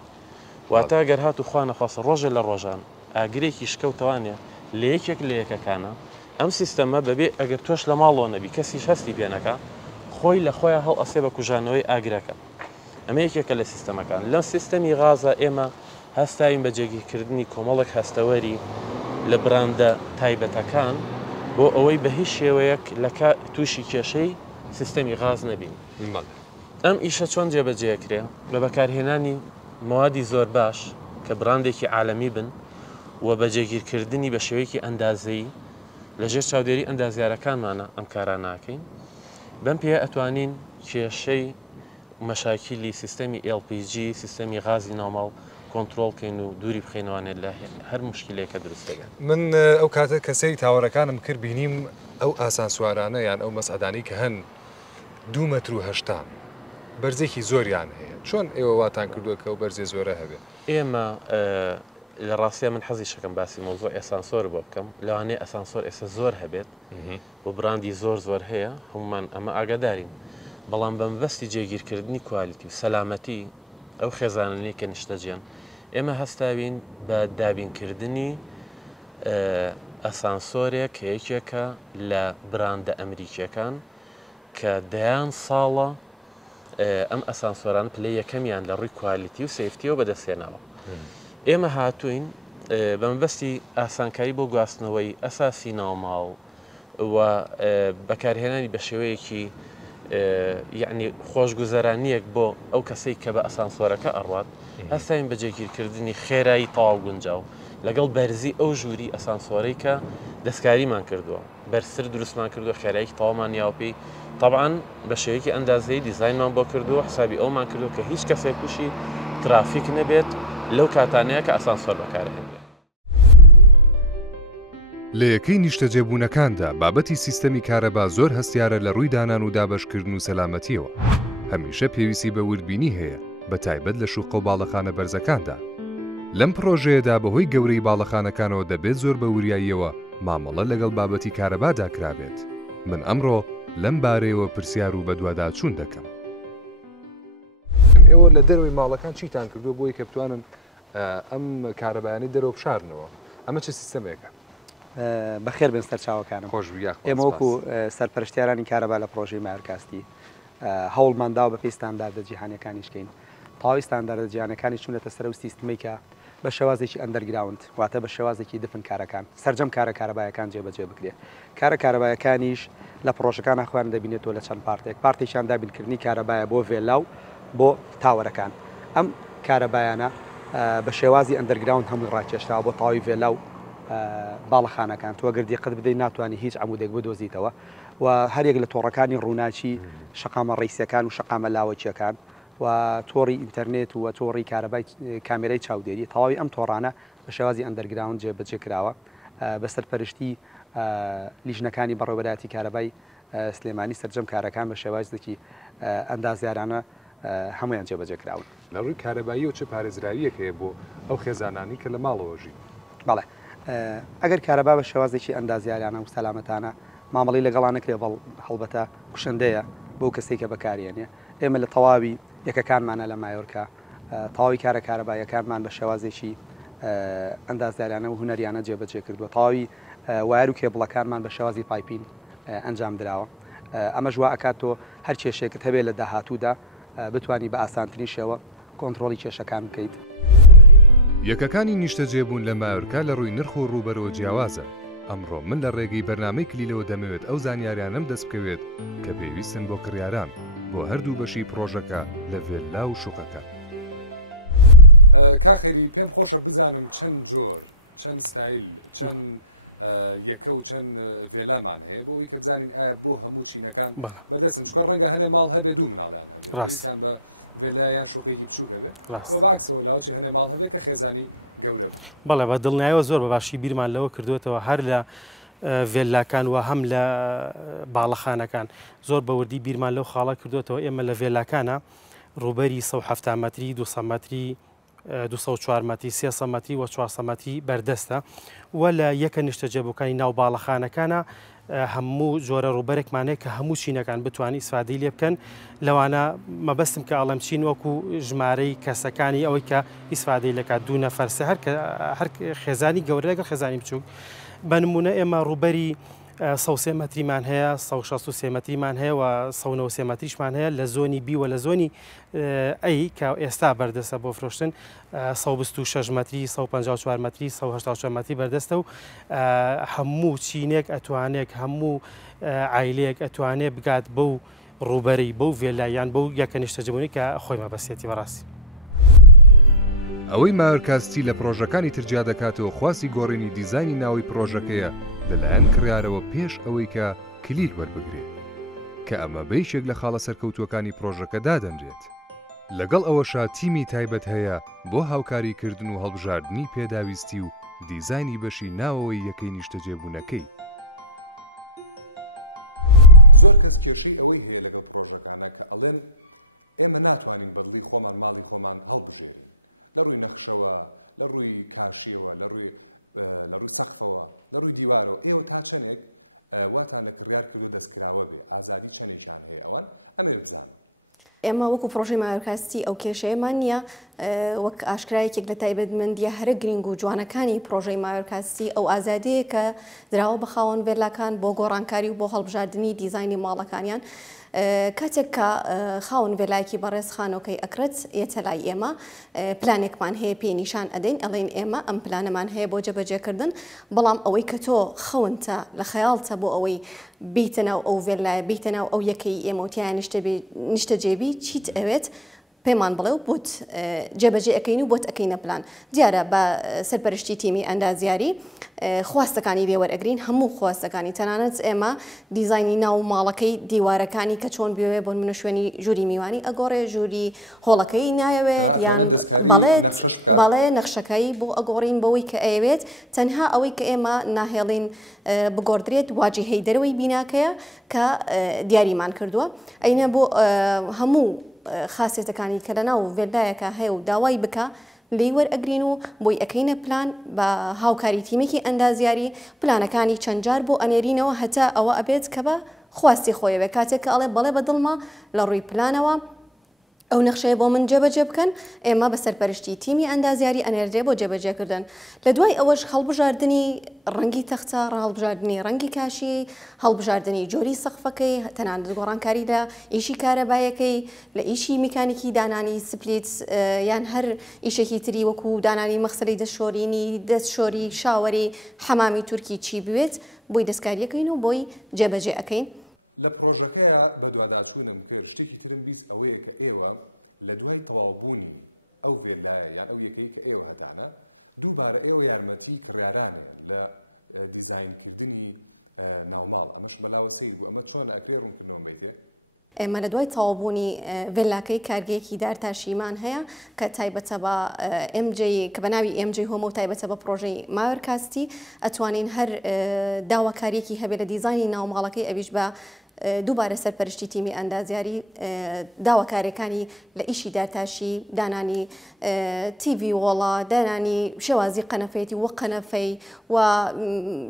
واتە گەر هات و خوا نەخواستە ڕۆژە لە ڕۆژان ئاگرێکی شکەوتەوانێ لە یەکێک لە یەکەکانە ئەم سیستەمە بەبێ ئەگەر تۆش لە ماڵەوە نەبی کەسیش هەستی پێنەکە خۆی لە خۆیان هەڵ ئەسێ بە کوژانەوەی ئاگرەکە. ئەمە یەکێکە لە سیستەمەکان. لەم سیستەمی غازە ئێمە هەستاوین بە جێگیرکردنی کۆمەڵێک هەستەوەری لە براندە تایبەتەکان بۆ ئەوەی بە هیچ شێوەیەک لە تووشی کێشەی سیستەمی غاز نەبین. ئەم ئیشە چۆن جێبەجێکرێ بە بەکارهێنانی موادی زۆر باش کە براندێکی عالەمی بن و بە جێگیرکردنی بە شێوەیەکی ئەندازەیی لەژێر چاودێری ئەندازیارەکانمانە ئەم کاران ناکەین. بەم پێ ئەتوانین کێشەی مەشاکیلی سیستەمی LPG سیستەمی غازی نۆمەڵ کۆنتترۆڵکەین و دووری بخێنوانێت لە هەر مشکلێکە دروستەکە. من ئەو کاتە کەسەی تاوەڕەکانم کرد بینیم ئەو ئاسانسوارانە یان ئەو مەسعدانی کە هەن 2 مەتر و 80 بەرزێکی زۆریان هەیە. چۆن ئێوە واتان کردووە کە ئەو بەرزێ زۆرە هەبێت؟ ئێمە لە ڕاستیە من حەزی شەکەم باسی مۆزوع ئەسانسۆر بۆ بکەم. لەوانەیە ئەسانسۆر ئێستا زۆر هەبێت بۆ براندی زۆر هەیە هەمومان ئەمە ئاگادارین، بەڵام بە مەبەستی جێگیرکردنی کوالیتی و سەلامەتی ئەو خێزانانەی کە نیشتەجێن ئێمە هەستاوین بە دابینکردنی ئەسانسۆرێک کە یەکێکە لە براندە ئەمریکیەکان کە دەیان ساڵە ئەم ئەسانسۆران پلەی یەکەمیان لە ڕووی کوالیتی و سیفتیەوە بەدەستێناوە. ئێمە هاتوین بە مەبەستی ئاسانکاری بۆ گواستنەوەی ئەساسی ناوماڵ و بەکارهێنانی بە شێوەیەکی یعنی خۆشگوزەرانیەک بۆ ئەو کەسەی کە بە ئەسانسۆرەکە ئەڕوات هەستاین بە جێگیرکردنی خێرایی تەواو گونجاو لەگەڵ بەرزی ئەو ژووری ئەسانسۆرەی کە دەستکاریمان کردووە بەرزتر دروستمان کردووە خێراییکی تەواومان یاوپی طبعاً بە شێوەیەکی ئەندازەی دیزاینمان بۆ کردووە حسابی ئەومان کردووە کە هیچ کەسێک تووشی ترافیک نەبێت لەو کاتانەیە کە ئەسانسۆر بەکارهێنرێت. لە یەکەی نیشتەجێبوونەکاندا بابەتی سیستەمی کارەبا زۆر هەستیارە لە ڕووی دانان و دابەشکردن و سەلامەتیەوە. هەمیشە پێویستی بە وردبینی هەیە بە تایبەت لە شوقە و باڵەخانە بەرزەکاندا. لەم پرۆژەیەدا بەهۆی گەورەی باڵەخانەکانەوە دەبێت زۆر بە وریاییەوە مامەڵە لەگەڵ بابەتی کارەبادا کرابێت. من ئەمڕۆ لەم بارەیەوە پرسیار و بەدواداچوون دەکەم. ئێوە لە دەروی ماڵەکان چیتان کردووە بۆی کە بتوانن ئەم کارەبایانی دەرەوە بشارنەوە؟ ئەمە چه سیستەمێکە؟ بەخێر بن سەرچاوەکانم. ئێمە وەکو سەرپەرشتیارانی کارەبا لە پرۆژەی مایۆرکاستی هەوڵماندا و بە پێی ستانداردە جیهانیەکانیشکەین. تاوی ستانداردە جیهانەکانی چوونەتە سەر و سیستمی کە بە شێوازێکی ئەندەرگراوند واتە بە شێوازێکی دفن کارەکان سەرجەم کارەبایەکان جێبەجێ بکرێت. کارەبایەکانیش لە پرۆژەکان ناخوان دەبینێتەوە لە چەند پارتێکیان دابینکردنی کارەبایە بۆ ڤێلاو بۆ تاوەرەکان. ئەم کارەبایانە بە شێوازی ئەندەرگراوند هەمووی ڕاکێشراوە بۆ تاوی ڤێلاو باڵەخانەکان تۆ گردی قەت بدەیت ناتوانانی هیچ عمودێک بدۆزیتەوە و هەرێک لە تۆڕەکانی ڕووناچی شقامە ڕیسەکان و شقامە لاوەچیەکان و تۆڕی ئینتەرنێت و تۆڕی کارەبای کامێرای چاودێری تەواوی ئەم تۆڕانە بە شێوازی ئەندەرگراوند جێبەجێ کراوە بە سەرپەرشتی لیژنەکانی بەڕێوەبەری کارەبای سلێمانی سەرجەم کارەکان بە شێوازێکی ئەندازیارانە هەمویان جێبەجێ کراون. لە ڕووی کارەبایی و چه پارێزراویەک هەیە بۆ ئەو خێزانانی کە لە ماڵەوەژی؟ بەڵێ ئەگەر کارەبا بە شێوازێکی ئەندازیارانە و سەلامەتانە مامەڵی لەگەڵان نەکرێ هەڵبەتە کوشندەیە بۆ کەسێک کە بەکارێنێ ئێمە لە تەواوی یەکەکانمانە لە مایۆرکا تەواوی کارەبایەکانمان بە شێوازێکی ئەندازیارانە و هونەریانە جێبەجێ کردووە. تەواوی وایر و کێبڵەکانمان بە شێوازی پایپین ئەنجام درراوە. ئەمە ژوا ئەکاتۆ هەر کێشێکت هەبێت لە داهاتوودا بتانی بە ئاسانترین شێوە کۆنتترۆلی کێشەکان بکەیت. یەکەکانی نیشتەجێبوون لە مایۆرکا لە ڕووی نرخ و ڕووبەرەوە جیاوازە. ئەمڕۆ من لە ڕێگەی بەرنامەی کلیلەوە دەمەوێت ئەو زانیاریانم دەست بکەوێت کە پێویستن بۆ کڕیاران بۆ هەردوو بەشی پرۆژەکە لە ڤێلا و شوقەکە. کاخێری پێم خۆشە بزانم چەند جۆر چەند ستایل چەند یەکە و چەند ڤێلامان هەیە بۆ ئەوی کە بزانین ئایا بۆ هەموو چینەکان بەدەستن چکە ڕەنگە هەنێ ماڵ هەبێ دوو مناڵان ڕاستان بە ڤێلایان شوپێکی بچوو هەبێت بەعکسەوە لاوچی هەنێ ماڵ هەبێت کە خێزانی گەورە بەڵێ بە دڵنیایەوە زۆر بەباشی بیرمان لەوە کردوێتەوە هەر لە ڤێلاکان و هەم لە باڵەخانەکان زۆر بەوردی بیرمان لەو خاڵە کردوێتەوە. ئێمە لە ڤێلاکانە ڕوبەری 170 مەتری 200 مەتری 204 مەتری 300 مەتری و 400 مەتری بەردەستە و لە یەکە نیشتەجێبووەکانی ناو باڵەخانەکانە هەموو جۆرە ڕوبەرێکمانەیە کە هەموو چینەکان بتوانانی ئیسفادەی لێ بکەن. لەوانە مەبەستم کە ئەڵەم چین وەکو ژمارەی کەسەکانی ئەوەی کە ئیسفادەی لەکات دوو نەفەرسە هەر خێزانی گەورە لەگەڵ خێزانی بچووک. بە نمونە ئێمە ڕوبەری 100 مەتریمان هەیە 163 مەتریمان هەیە و 193 مەتریشمان هەیە لە زۆنی بی و لە زۆنی ئەی کە ئێستا بەردەستە بۆ فرۆشتن 126 مەتری 154 مەتری 184 مەتری بەردەستە و هەموو چینێک ئەتوانێت هەموو عیلەیەک ئەتوانێت بگات بەو ڕوبەری بەو ڤێلایان بەو یەکە نیشتەجێبوونی کە خۆی مەبەستێتی بەڕاستی. ئەوەی مایۆرکاستی لە پرۆژەکانی ترجیا دەکاتەوە خواستی گۆڕینی دیزانی ناوی پرۆژەکەیە لەلایەن کڕیارەوە پێش ئەوەی کە کلیل وەربگرێت کە ئەمە بەیشێک لە خاڵە سەرکەوتوەکانی پرۆژەکە دادەنرێت. لەگەڵ ئەوەشا تیمی تایبەت هەیە بۆ هاوکاریکردن و هەڵبژاردننی پێداویستی و دیزانی بەشی ناوەوەی یەکەی نیشتەجێبوونەکەی. زۆر کەس کێشەی ئەوەی هەیە لەگەڵ پرۆژەکانە کە ئەڵێن ئێمە ناتوانین بەدڵی خۆمان ماڵی خۆمان هەڵبژێرین لە ڕووی نەخشەوە لە ڕووی کاشیەوە لە ڕووی سەقفەوە لە ڕووی دیوارەوە ئێوە تا چەندێک واتانە بڕیار کردی دەستکراوە بێت ئازادی چەندێکیان هەیەوە ئەمێتیان ئێمە وەکو پرۆژەی مایۆرکاستی ئەو کێشەیەمان نییە وەک ئاشکرایەکێک لە تایبەتمەندیە هەرە گرنگ و جوانەکانی پرۆژەی مایۆرکاستی ئەو ئازادەیە کە دراوە بە خاوەن ڤێلاکان بۆ گۆڕانکاری و بۆ هەڵبژاردننی دیزایانی ماڵەکانیان کاتێک کە خاون وێلایەکی بەڕێزخانەوەکەی ئەکرێت ئێتە لای ئێمە پلانێکمان هەیە پێی نیشان ئەدەین ئەڵێن ئێمە ئەم پلانەمان هەیە بۆ جێبەجێکردن بەڵام ئەوەی کە تۆ خەونتە لە خەیاڵتە بۆ ئەوەی بیتە ناو ئەو وێلایە بیتە ناو ئەو یەکەی ئێمەوتیان نیشتە جێبی چیت ئەوێت پێمان بڵێ و بوت جێبەجێ ئەەکەین و بۆت ئەەکەینە پلان دیارە بە سەرپەرشتی تیمی ئەندازیاری خواستەکانی لێوەرئەگرین هەموو خواستەکانی تەنانەت ئێمە دیزایانی ناو ماڵەکەی دیوارەکانی کە چۆن بوێ بۆن منە شوێنی ژووری میوانی ئەگۆڕێ ژووری هۆڵەکەی نایەوێت یان بەڵێ نەخشەکەی بۆ ئەگۆڕین بەوەی کە ئەوێت تەنها ئەوەی کە ئێمە ناهێڵین بگۆڕدرێت واجهەی دەرەوەی بیناکەیە کە دیاریمان کردووە ئەینە بۆ هەموو خاصێتەکانی کە لە ناو وێلایەکە هەیە و داوای بکە لێی وەرئەگرین و بۆی ئەەکەینە پلان بە هاوکاری تیمێکی ئەندازیاری پلانەکانی چەند جار بۆ ئەنێرینەوە هەتا ئەوە ئەبێت کە بە خواستی خۆیەوێ کاتێک کە ئەڵێ بەڵێ بەدڵمە لە ڕووی پلانەوە ئەو نەخشەیە بۆ من جێبەجێ بکەن ئێمە بە سەرپەرشتی تیمی ئەندازیاری ئەنێردرێ بۆ جێبەجێکردن لە دوای ئەوەش هەڵبژاردننی ڕەنگی تەختە هەڵبژاردننی ڕەنگی کاشی هەڵبژاردننی جۆری سەقفەکەی تەنانەت گۆڕانکاری لە ئیشی کارەبایەکەی لە ئیشی میکانیکی دانانی سپلیت یان هەر ئیشێکی تری وەکو دانانی مەخسەری دەستشۆرینی دەستشۆری شاوەری حەمامی تورکی چی بوێت بۆی دەستکاریەکەین و بۆی جێبەجێ ئەەکەین لە پرۆژەکەیە بە دوواداچوونن شتێکی ترم بیست ئەوەیە کە ئێوە لە دوای تەواوبوونی ئەو پێلایە یا ئەو یەکەی کە ئێوە ئەدانە دووبارە ئێوە یارمەتی کڕیارانە لە دیزاینکردنی ناوماڵ ئەمەش بەلاوەسەی بوو ئەمە چۆن ئەکرێ ڕوونکردنەوە بێت ئێمە لە دوای تەواوبوونی ڤێلاکەی کارگەیەکی دارتاشیمان هەیە کە تایبەتە بە MJ کە بە ناوی MJ هۆمە و تایبەتە بە پرۆژەی ماوەرکاستی ئەتوانین هەر داواکاریەکی هەبێت لە دیزایانی ناوماڵەکەی ئەویش بە دووبارە سەرپەرشتی تیمی ئەندازیاری داواکاریەکانی لە ئیشی دارتاشی دانانی تیڤ وۆڵا دانانی شێوازی قەنەفەیەتی وە قەنەفەی و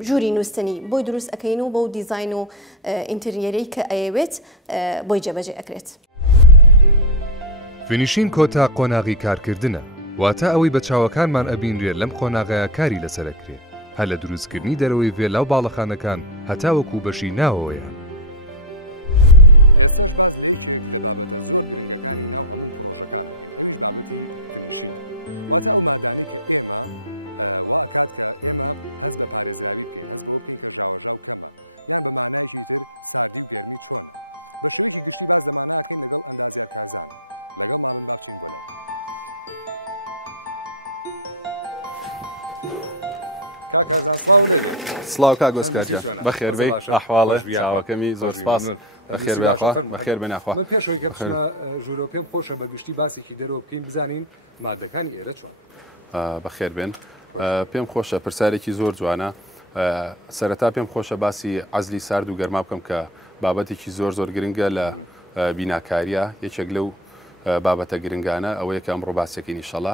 ژووری نووسنی بۆی دروست ئەەکەین و بەو دیزاین و ئینتریەرەی کە ئەیەوێت بۆی جێبەجێ ئەکرێت. فینیشین کۆتا قۆناغی کارکردنە واتە ئەوەی بە چاوەکانمان ئەبینرێت لەم قۆناغەیە کاری لەسەرەکرێت هە لە دروستکردنی دەرەوەی وێلا و باڵەخانەکان هەتاوەکو بەشی ناوەوەیان. سڵاو کا گۆسکارجە بەخێر بێ ئەحواڵە چاوەکەمی زۆر سپاس بەخێر بێخوا بەخێر بێناخوا ژوورۆ پێم خۆشە بەگشتی باسێکی دەرەوە بکەین بزانین مادەکانی ئێرە چۆن بەخێر بێن پێم خۆشە پرسیارێکی زۆر جوانە سەرەتا پێم خۆشە باسی عەزلی سارد و گەرما بکەم کە بابەتێکی زۆر زۆر گرنگە لە بیناکاریە یەکێک لەو بابەتە گرنگانە ئەوەیە کە ئەمڕۆ باسێکی ئینشەڵا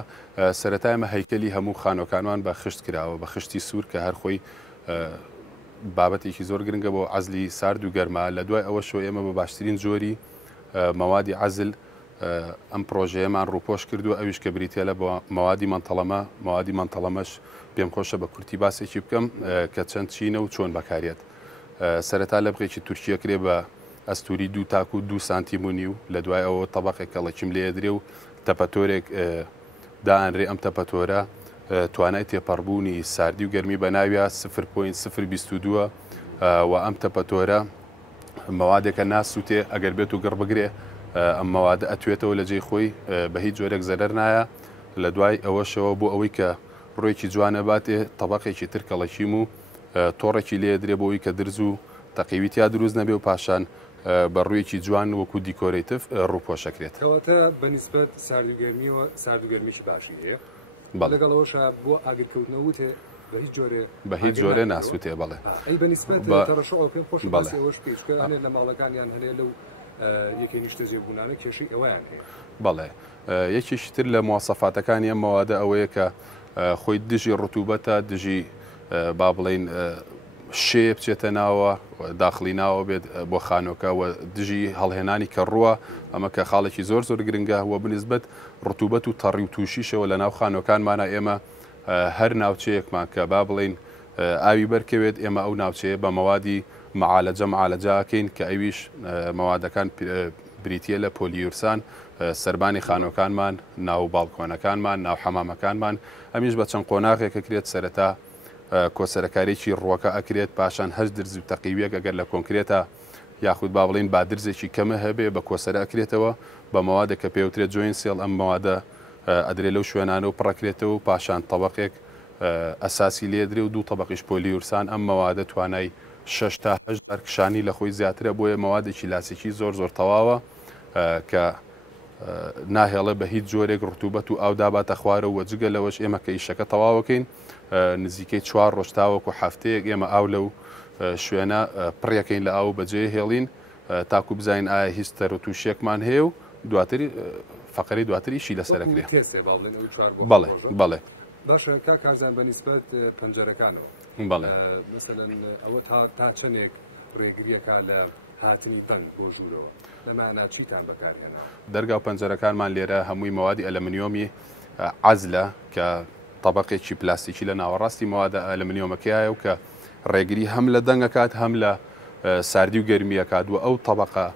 سەرەتا ئێمە هەیکەلی هەموو خانۆکانمان بە خشت کراوە بە خشتی سوور کە هەر خۆی بابەتێکی زۆر گرنگە بۆ عەزلی سارد و گەرما لە دوای ئەوە شۆ ئێمە بە باشترین جۆری مەوادی عەزل ئەم پرۆژەیەمان ڕووپۆش کردو ئەویش کە بریتە لە مەوادی مەنتەڵەمە مەوادی مەنتەڵەمەش پێم خۆشە بە کورتی باسێکی بکەم کە چەند چینە و چۆن بەکارێت سەرەتا لە بغێکی تورکیە کرێ بە ئەستوری 2 تاکو 2 سانتیمونی و لە دوای ئەوە تەبەقێک کەڵەکیم لێ درێ و تەپەتۆرێک دائەنرێ ئەم تەپەتۆرە توانای تێپەڕبوونی ساردی و گەرمی بە ناویە 0.022 و ئەم تەپەتۆرە مەوادێکە ناسووتێ ئەگەر بێت و گەڕ بگرێ ئەم مەوادە ئەتوێتەوە لە جێی خۆی بە هیچ جۆرێک زەرەر نایە لە دوای ئەوەشەوە بۆ ئەوەی کە ڕۆیکی جوانە باتێ تەبەقێکی تر کەڵەکیم و تۆڕێکی لێ درێ بۆ ئەوەی کە درز و تەقیویتیا دروست نەبێ و پاشان بە ڕوویەکی جوان وەکو دیکۆرێتیف ڕووپۆشەکرێت کەواتە بەنسبەت ساردوگەرمیەوە ساردوگەرمیی باشی هەیە لەگەڵەوەشە بۆ ئاگرکەوتنەوتێ بە هیچ جۆرێ بە هیچ جۆرێ ناسووتێ بەڵێ ئەی بەنسبەت تەڕەشەوە پێم خۆش بەسەوەش پێشکە هەنێ لە ماڵەکانیان هەنێ لەو یەکەی نیشتە جێبوونانە کێشەی ئەویان هەیە بەڵێ یەکێکی تر لە مواصفاتەکانی ئەم مەوادە ئەوەیە کە خۆی دژی ڕوتوبەتە دژی با بڵین شێ بچێتە ناوە داخلی ناوە بێت بۆ خانۆکە و دژی هەڵهێنانی کە ڕووە ئەمە کە خاڵێکی زۆر زۆر گرنگە وە بنسبەت ڕوتوبەت و تەڕی و تووشیشەوە لە ناو خانۆکانمانە ئێمە هەر ناوچەیەکمان کە با بڵین ئاوی بەرکەوێت ئێمە ئەو ناوچەیە بە مەوادی معالەجەکەین کە ئەویش مەوادەکان بریتە لە پۆلیورسان سەربانی خانۆکانمان ناو باڵکۆنەکانمان ناو حەمامەکانمان ئەمیش بە چەند قۆناغێکە کرێت سەرەتا کۆسەرەکارێکی ڕووەکە ئەکرێت پاشان هەش درز و تەقیویەک ئەگەر لە کۆنکرێتە یاخود با بڵین بادرزێکی کەمە هەبێ بە کۆسەرە ئەکرێتەوە بە مەوادێک کە پێوترێت جوین سێڵ ئەم مەوادە ئەدرێت لەو شوێنانە و پڕەکرێتەوە و پاشان تەبقێک ئەساسی لێدرێ و دوو تەبقیش پۆلیورسان ئەم مەوادە توانای 6 تا 8 کشانی لە خۆی زیاترە بۆیە مەوادێکی لاسێکی زۆر تەواوە کە ناهێڵە بە هیچ جۆرێک ڕتوبەت و ئاو داباتە خوارە و وەجگە لەوەش ئێمە کە ئیشەکە تەواوەکەین نزیکەی 4 ڕۆژ تاوەکو هەفتەیەک ئێمە ئاو لەو شوێنە پڕیەکەین لە ئاو بەجێ هێڵین تاکو بزین ئایا هیچ تەرە تووشێکمان هەیە و دواتری فقری دواتریشی لەسەرکرێ بەڵێ باشە کا کارزان بە نیسبەت پەنجەرەکانەوە بەڵێ مثلەن ئەوە تا چەندێک ڕێگریەکە لە هاتنی دەنگ بۆ ژوورەوە لەمانە چیتان بەکارهێنا دەرگا و پەنجەرەکانمان لێرە هەمووی مەوادی ئەلەمنیۆمی عەزلە کە طبقێکی پلاستیکی لە ناوەڕاستی مەوادە ئەلەمنیۆمەکەیە و کە ڕێگری هەم لە دەنگەکات هەم لە ساردی و گەرمیەکات و ئەو طبقە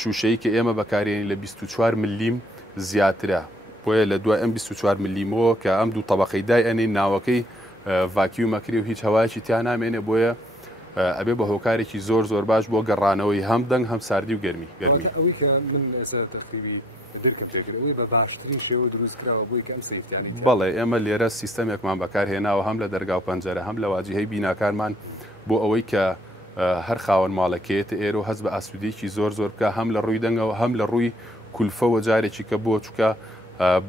شوشەی کە ئێمە بەکارێنین لە 24 ملیم زیاترە بۆیە لە دوای ئەم 24 ملیمەوە کە ئەم دوو طبقەی دای ئەنەی ناوەکەی ڤاکیومەکری و هیچ هەوایەکی تیان نامێنێ بۆیە ئەبێ بە هۆکارێکی زۆر باش بۆ گەڕانەوەی هەم دەنگ هەم ساردی و گەرمی ئەوەی کە من تەخیوی درکم پێکردەوەی بە باشترین شێوە دروستکراوە بۆی کەم سەیفتیانی بەڵێ ئێمە لێرە سیستەمێکمان بەکارهێناوە هەم لە دەرگا و پەنجەرە هەم لە واجهەی بیناکانمان بۆ ئەوەی کە هەر خاوەن ماڵەکەیەتە ئێرە و هەست بە ئاسوودێکی زۆر بکە هەم لە ڕووی دەنگەوە هەم لە ڕووی کولفەوە جارێکی کە بۆ چووکە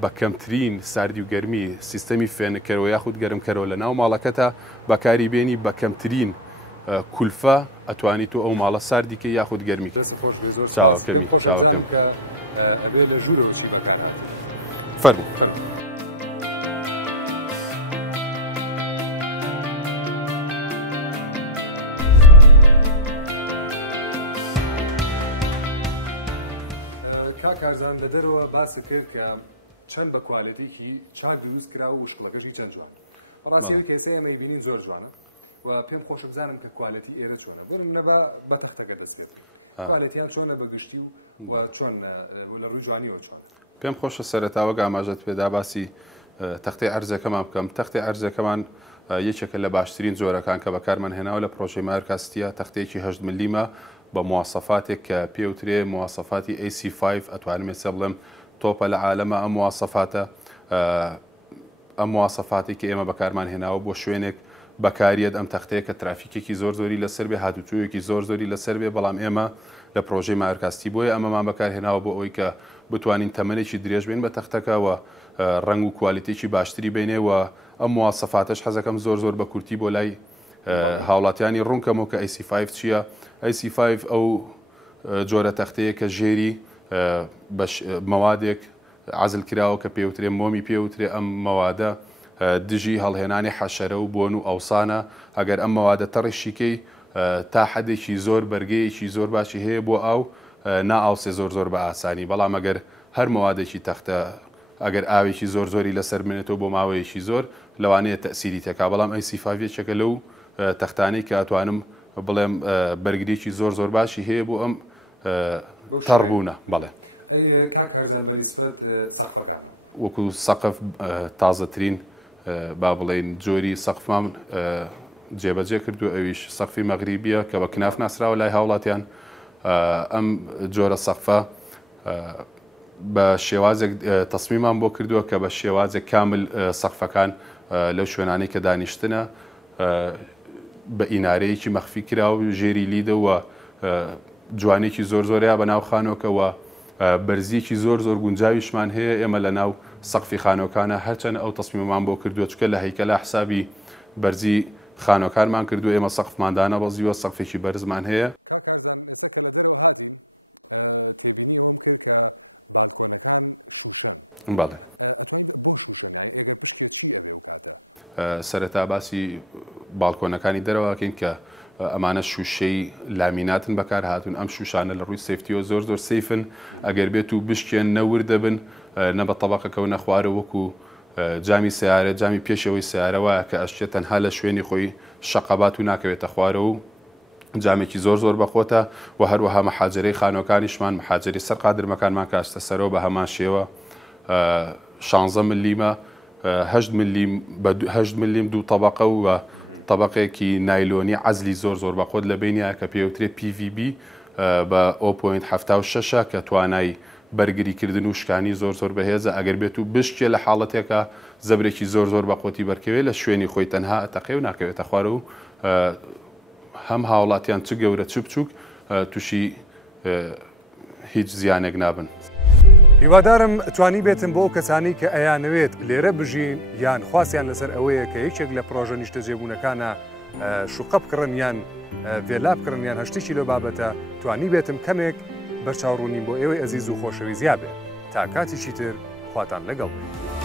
بە کەمترین ساردی و گەرمی سیستەمی فێنکەرەوە یاخود گەرمکەرەوە لە ناو ماڵەکەتە بەکاری بێنی بە کەمترین کولفە ئەتوانی تۆ ئەو ماڵە ساردیکە یاخود گەرمی چاوەکەمی لە ژوورەوەچی بەکار فەرموو کارزان لە دەرەوە باسی کرد کە چەند بە کوالەتێکی چاک دروست کرا و وشکڵەکەشی چەند جوان ڕاستی کێسە ئێمە بینین زۆر جوانە و پێم خۆشە بزانم کە کوالەتی ئێرە چۆنە بۆن نەبا بە تەختەکە دەستێت کوالەتیان چۆنە بە گشتی و چۆن لە ڕووی جوانیەوە چۆن پێم خۆشە سەرەتاوە ئاماژەت پێدا باسی تەختەی ئەرزەکەمان بکەم تەختەی ئەرزەکەمان یەکێکە لە باشترین جۆرەکان کە بەکارمان هێناوە لە پرۆژەی مایرکاستیە تەختەیەکی 8 ملیمە بە مواصفاتێک کە پێوترێ مواصفاتی AC5 ئەتوانمێت سە بڵێم تۆپە لە عالەمە ئەم مواصفاتە ئەم مواصفاتی کە ئێمە بەکارمان هێناوە بۆ شوێنێک بەکاریت ئەم تەختەیە کە ترافیکێکی زۆری لەسەر بێ هاتوچوویەکی زۆری لەسەر بێ بەڵام ئێمە لە پرۆژەی مایرکاستی بۆیە ئەمەمان بەکارهێناوە بۆ ئەوەی کە بتوانین تەمەنێکی درێژ بین بە تەختەکەەوە ڕنگ و کوالیتێکی باشتری بینێەوە ئەم مواصفاتش حەزەکەم زۆر بە کورتی بۆ لای هاوڵاتیانی ڕوونکەمەوە کە AC5 چییە؟ AC5 ئەو جۆرە تەختەیە کە ژێری مەوادێک عزل کراوە کە پێوترێ مۆمی پێوترێ ئەم مەوادە دژی هەڵهێنانی حەشەرە و بۆن و ئەوسانە ئەگەر ئەم مەوادە تەڕیشیکەی تا حەدێکی زۆر بەرگەیەکی زۆر باشی هەیە بۆ ئاو نائاوسێ زۆر بە ئاسانی بەڵام ئەگەر هەر مەوادێکی تەختە ئەگەر ئاوێکی زۆری لەسەر منێتەوە بۆ ماوەیەکی زۆر لەوانەیە تەسیری تێکا بەڵام AC5 لەو تەختانەی کە ئەتوانم بڵێم بەرگریکی زۆر باشی هەیە بۆ ئەم تەڕبوونە بەڵێ کارزان بە نیسبەت سەقفەکان وەکو سەقف تازەترین با بڵێن جۆری سەقفمان جێبەجێ کردو ئەویش سەقفی مەغریبیە کە بە کناف ناسراوە لای هاوڵاتیان ئەم جۆرە سەقفە بە شێوازێک تەسمیمان بۆ کردووە کە بە شێوازێک کامل سەقفەکان لەو شوێنانی کە دانیشتنە بە ئینارەیەکی مەخفی کراوە و ژێری لیدەوە جوانێکی زۆریا بە ناو خانۆکەوە بەرزیەکی زۆر گونجاویشمان هەیە ئێمە لە ناو سەقفی خانۆکانە هەرچەند ئەو تەسمیممان بۆ کردووە چکە لە هەیکەلا حسابی بەرزی خانۆکانمان کردو ئێمە سەقفماندانە بەزیوە سەقفێکی بەرزمان هەیە بەڵێ سەرەتا باسی باڵکۆنەکانی دەرەوەکەین کە ئەمانە شوشەی لامیناتن بەکار هاتون ئەم شوشانە لە ڕووی سیفتیەوە زۆر سیفن ئەگەر بێت و بشکێن نەور دەبن نە بە تەبەقەکەو نەخوارە وەکو جامی سیارە جامی پێشەوەی سیارەوە کە ئەشتێت تەنها لە شوێنی خۆی شەقەبات و ناکەوێتە خوارە و جامێکی زۆر بەخۆتە و هەروەها مەحاجرەی خانۆکانیشمان مەحاجری سەر قادرمەکانمان کاشتە سەرەوە بە هەمان شێوە 16 ملیمە 8 ملیم دوو طبقە و طبقێکی نایلۆنی عەزلی زۆر بەخۆت لە بینیە کە پێوترێت PVB بە 0.76 کە توانای بەرگریکردن و شکانی زۆر بەهێزە ئەگەر بێت و بشکێ لە حاڵەتێکە زەبرێکی زۆر بەخۆتی بەرکەوێت لە شوێنی خۆی تەنها ئەتەقێ و ناکەوێتە خوارە و هەم هاوڵاتیان چ گەورە چ بچووک تووشی هیچ زیانێک نابن. هیوادارم توانی بێتم بۆ کەسانی کە ئەیانەوێت لێرە بژین یان خواسیان لەسەر ئەوەیە کە یەکێک لە پرۆژە نیشتە جێبوونەکانە شوقە بکڕن یان وێلا بکڕن یان هەشتێکی لەو بابەتە توانی بێتم کەمێک بەرچاوڕوونیم بۆ ئێوەی ئەزیز و خۆشەویست زیابێت تا کاتێکی تر خواتان لەگەڵ بێت.